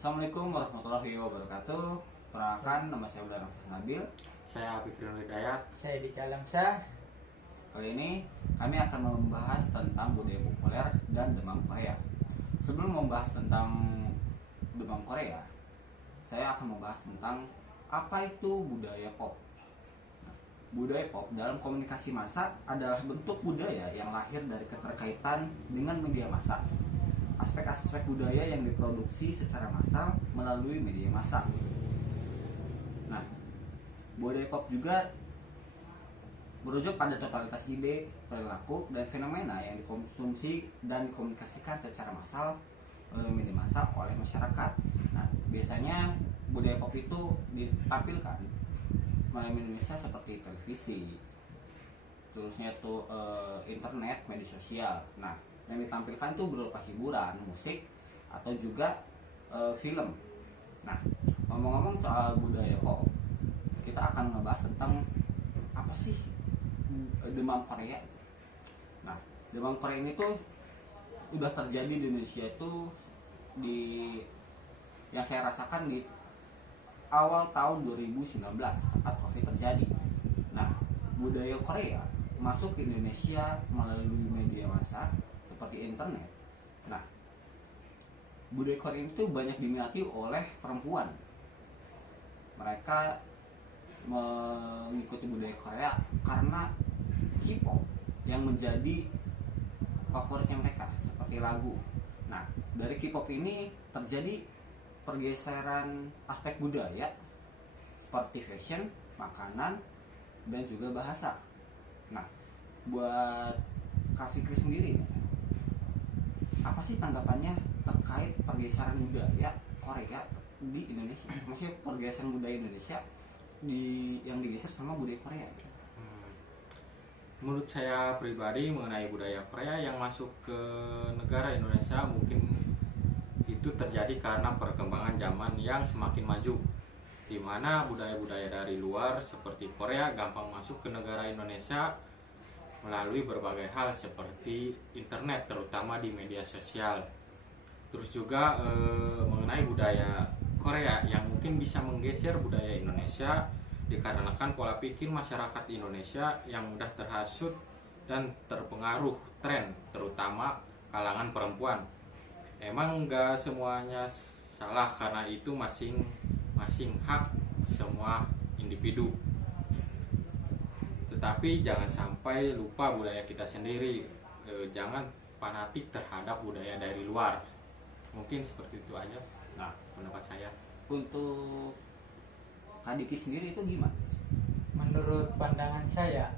Assalamualaikum warahmatullahi wabarakatuh. Perkenalkan, nama saya Udan Nabil. Saya Fikri Hidayat. Saya di Kalamsa. Kali ini kami akan membahas tentang budaya populer dan demam Korea. Sebelum membahas tentang demam Korea, saya akan membahas tentang apa itu budaya pop. Budaya pop dalam komunikasi massa adalah bentuk budaya yang lahir dari keterkaitan dengan media massa. Aspek-aspek budaya yang diproduksi secara massal melalui media massa. Nah, budaya pop juga merujuk pada totalitas ide, perilaku, dan fenomena yang dikonsumsi dan dikomunikasikan secara massal melalui media massa oleh masyarakat. Nah, biasanya budaya pop itu ditampilkan melalui Indonesia seperti televisi, terusnya itu internet, media sosial. Nah, yang ditampilkan itu berupa hiburan, musik, atau juga film. Nah, ngomong-ngomong soal budaya pop, kita akan ngebahas tentang apa sih demam Korea. Nah, demam Korea ini tuh udah terjadi di Indonesia itu di yang saya rasakan di awal tahun 2019 saat Covid terjadi. Nah, budaya Korea masuk ke Indonesia melalui media massa seperti internet. Nah, budaya Korea itu banyak diminati oleh perempuan. Mereka mengikuti budaya Korea karena K-pop yang menjadi favoritnya mereka seperti lagu. Nah, dari K-pop ini terjadi pergeseran aspek budaya seperti fashion, makanan, dan juga bahasa. Nah, buat Kak Fikri sendiri, apa sih tanggapannya terkait pergeseran budaya Korea di Indonesia? Maksudnya pergeseran budaya Indonesia yang digeser sama budaya Korea. Menurut saya pribadi mengenai budaya Korea yang masuk ke negara Indonesia mungkin itu terjadi karena perkembangan zaman yang semakin maju, di mana budaya-budaya dari luar seperti Korea gampang masuk ke negara Indonesia melalui berbagai hal seperti internet, terutama di media sosial. Terus juga mengenai budaya Korea yang mungkin bisa menggeser budaya Indonesia dikarenakan pola pikir masyarakat Indonesia yang mudah terhasut dan terpengaruh tren, terutama kalangan perempuan. Emang nggak semuanya salah, karena itu masing-masing hak semua individu. Tetapi jangan sampai lupa budaya kita sendiri. Jangan fanatik terhadap budaya dari luar. Mungkin seperti itu aja. Nah, pendapat saya. Untuk Kak Diki sendiri itu gimana? Menurut pandangan saya,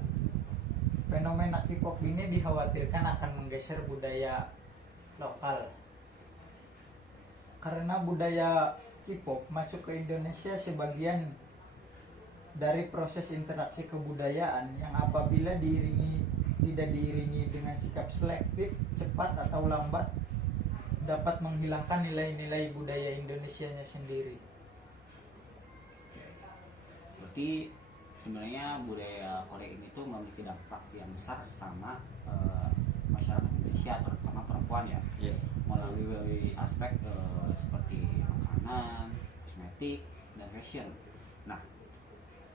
fenomena K-pop ini dikhawatirkan akan menggeser budaya lokal. Karena budaya K-pop masuk ke Indonesia sebagian dari proses interaksi kebudayaan yang apabila tidak diiringi dengan sikap selektif, cepat atau lambat dapat menghilangkan nilai-nilai budaya Indonesianya sendiri. Berarti sebenarnya budaya Korea ini tuh memiliki dampak yang besar sama masyarakat Indonesia, terutama perempuan ya. Yeah. Melalui aspek seperti makanan, kosmetik, dan fashion. Nah,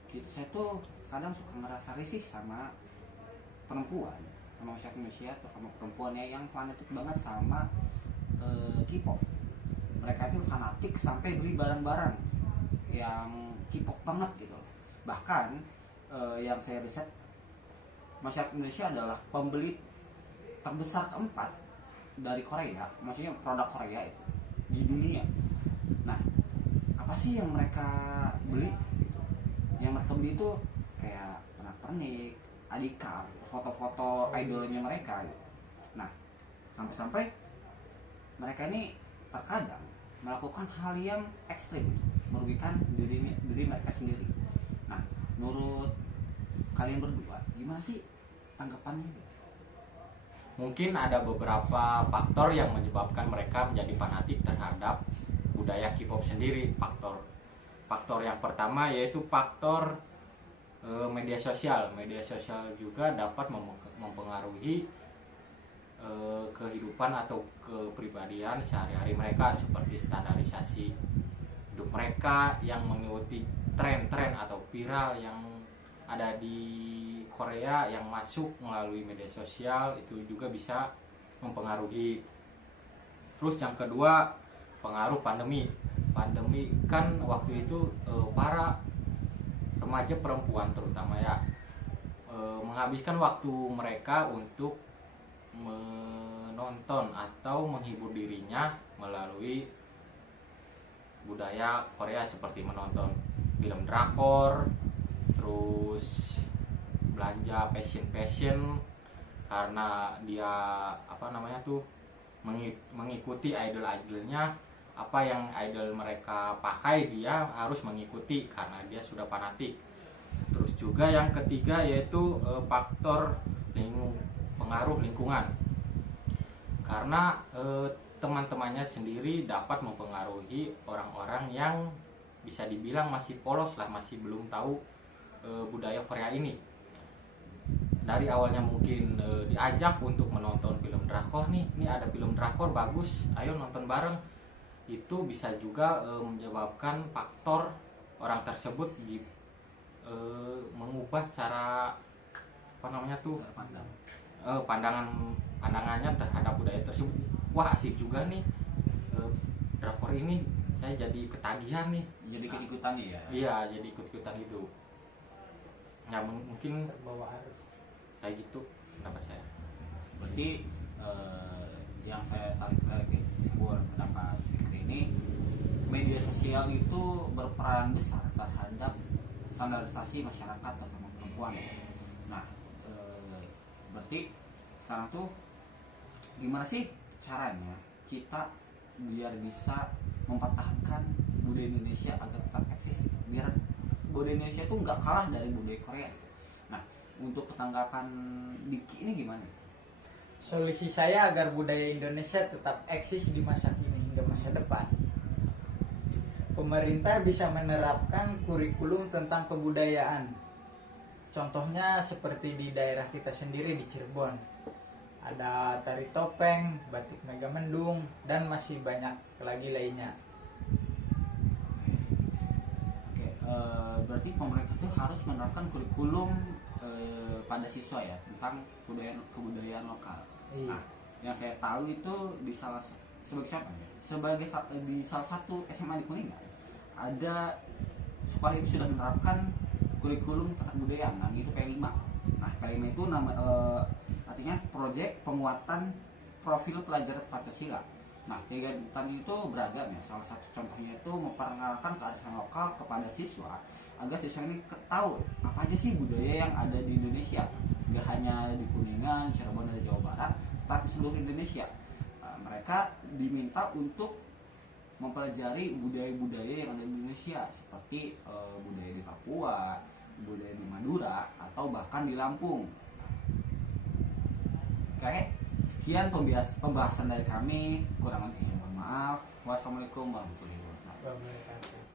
saya tuh kadang suka ngerasa risih sama perempuan, sama masyarakat Indonesia atau sama perempuannya yang fanatik banget sama K-pop. Mereka itu fanatik sampai beli barang-barang yang K-pop banget gitu. Bahkan yang saya riset, masyarakat Indonesia adalah pembeli terbesar keempat dari Korea, maksudnya produk Korea itu di dunia. Nah, apa sih yang mereka beli? Yang mereka beli itu kayak pernak-pernik, adikar, foto-foto idolnya mereka gitu. Nah, sampai-sampai mereka ini terkadang melakukan hal yang ekstrim, merugikan diri mereka sendiri. Nah, menurut kalian berdua, gimana sih tanggapannya? Mungkin ada beberapa faktor yang menyebabkan mereka menjadi fanatik terhadap budaya K-pop sendiri. Faktor yang pertama yaitu faktor media sosial. Media sosial juga dapat mempengaruhi kehidupan atau kepribadian sehari-hari mereka, seperti standarisasi hidup mereka yang mengikuti tren-tren atau viral yang ada di Korea yang masuk melalui media sosial, itu juga bisa mempengaruhi. Terus yang kedua, pengaruh pandemi. Pandemi kan waktu itu para remaja perempuan terutama ya menghabiskan waktu mereka untuk menonton atau menghibur dirinya melalui budaya Korea, seperti menonton film drakor, terus belanja fashion karena dia mengikuti idol-idolnya. Apa yang idol mereka pakai dia harus mengikuti karena dia sudah fanatik. Terus juga yang ketiga yaitu faktor pengaruh lingkungan, karena teman-temannya sendiri dapat mempengaruhi orang-orang yang bisa dibilang masih polos lah, masih belum tahu budaya Korea ini. Dari awalnya mungkin diajak untuk menonton film drakor, nih ada film drakor bagus, ayo nonton bareng. Itu bisa juga menyebabkan faktor orang tersebut mengubah cara pandangannya terhadap budaya tersebut. Wah, asik juga nih drakor ini, saya jadi ketagihan nih. Jadi ikut-ikutan ya? Iya, jadi ikut-ikutan gitu. Ya mungkin terbawa arus kayak gitu pendapat saya. Berarti yang saya tarik lagi sebuah pendapat Fikri ini, media sosial itu berperan besar terhadap standarisasi masyarakat terutama perempuan. Nah, berarti sekarang tuh gimana sih caranya kita biar bisa mempertahankan budaya Indonesia agar tetap eksis, biar budaya Indonesia itu nggak kalah dari budaya Korea. Nah, untuk ketanggapan Diki ini gimana? solusi saya agar budaya Indonesia tetap eksis di masa kini hingga masa depan. Pemerintah bisa menerapkan kurikulum tentang kebudayaan. Contohnya seperti di daerah kita sendiri di Cirebon. Ada tari topeng, batik Megamendung, dan masih banyak lagi lainnya. Oke, berarti pemerintah itu harus menerapkan kurikulum pada siswa ya tentang kebudayaan lokal. Iya. Nah, yang saya tahu itu di salah satu SMA di Kuningan ada sekolah itu sudah menerapkan kurikulum ketakbudayaan, namanya itu P5. Nah, P5 itu artinya proyek penguatan profil pelajar Pancasila. Nah, kegiatan itu beragam ya. Salah satu contohnya itu memperkenalkan kearifan lokal kepada siswa agar siswa ini tahu apa aja sih budaya yang ada di Indonesia. Nggak hanya di Kuningan, Cirebon, dan Jawa Barat, tapi seluruh Indonesia. Mereka diminta untuk mempelajari budaya-budaya yang ada di Indonesia, seperti budaya di Papua, budaya di Madura, atau bahkan di Lampung. Oke, sekian pembahasan dari kami. Kurang lebihnya mohon maaf. Wassalamualaikum warahmatullahi wabarakatuh.